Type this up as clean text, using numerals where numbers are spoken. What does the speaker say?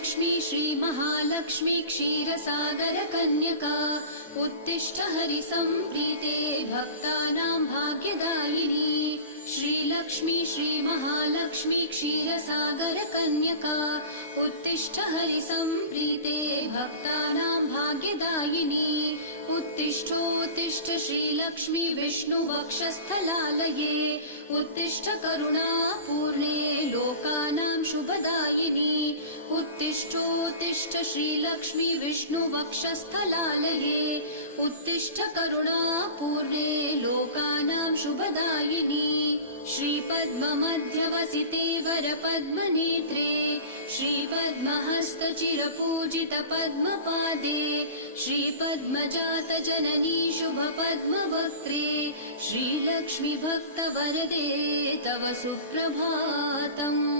श्रीलक्ष्मी श्रीमहालक्ष्मी क्षीरसागर कन्यका उत्तिष्ठ हरिसम्प्रीते भक्तानां भाग्यदायिनी। श्रीलक्ष्मी श्रीमहालक्ष्मी क्षीरसागर कन्यका उत्तिष्ठ हरिसम्प्रीते भक्तानां भाग्यदायिनी। उत्तिष्ठोत्तिष्ठ श्रीलक्ष्मी विष्णुवक्षस्थलालये उत्तिष्ठ करुणापूर्णे लोकानां शुभदायिनी। उत्तिष्ठोत्तिष्ठ श्रीलक्ष्मी विष्णुवक्षस्थलालये उत्तिष्ठ करुणापूर्णे लोकानां शुभदायिनी। श्रीपद्ममध्यवसिते वरपद्मनेत्रे श्रीपद्महस्तचिरपूजित पद्मपादे श्रीपद्मजात जननी शुभपद्मवक्त्रे श्रीलक्ष्मी भक्तवरदे तव सुप्रभातम्।